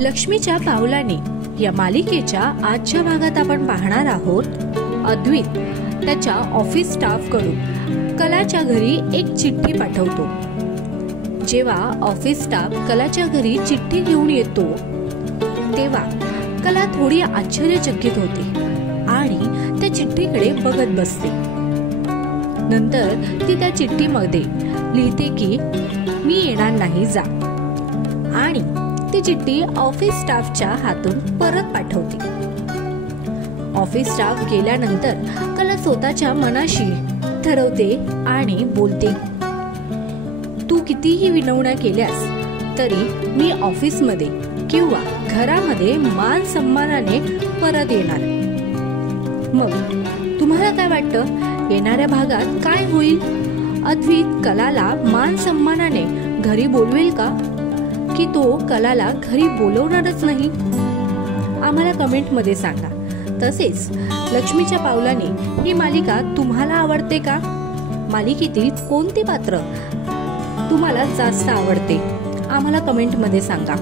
लक्ष्मीच्या पावलाने या मालिकेच्या आजच्या भागात आपण पाहणार आहोत अद्वित त्याच्या ऑफिस स्टाफ कडून कलाच्या घरी एक चिठ्ठी पाठवतो। जेव्हा ऑफिस स्टाफ कलाच्या घरी चिठ्ठी घेऊन येतो तेव्हा कला थोडी आश्चर्यचकित होते आणि त्या चिठ्ठीकडे बघत बसते। नंतर ती त्या चिठ्ठीमध्ये लिहिते की मी येणार नाही जा, आणि ती चिठ्ठी ऑफिस स्टाफच्या हातून परत पाठवते। ऑफिस स्टाफ गेल्यानंतर कला स्वतःच्या मनाशी ठरवते आणि बोलते, तू कितीही विनवण्या केल्यास तरी मी ऑफिसमध्ये किंवा घरामध्ये मान सन्मानाने परत येणार। मग तुम्हाला काय वाटतं, येणाऱ्या भागात काय होईल? अद्वित कलाला मान सन्मानाने घरी बोलवेल का, की तो कलाला घरी बोलवणारच नाही? आम्हाला कमेंट मध्ये सांगा। तसेच लक्ष्मीच्या पावलाने ही मालिका तुम्हाला आवडते का? मालिकेतील कोणते पात्र तुम्हाला जास्त आवडते? आम्हाला कमेंट मध्ये सांगा।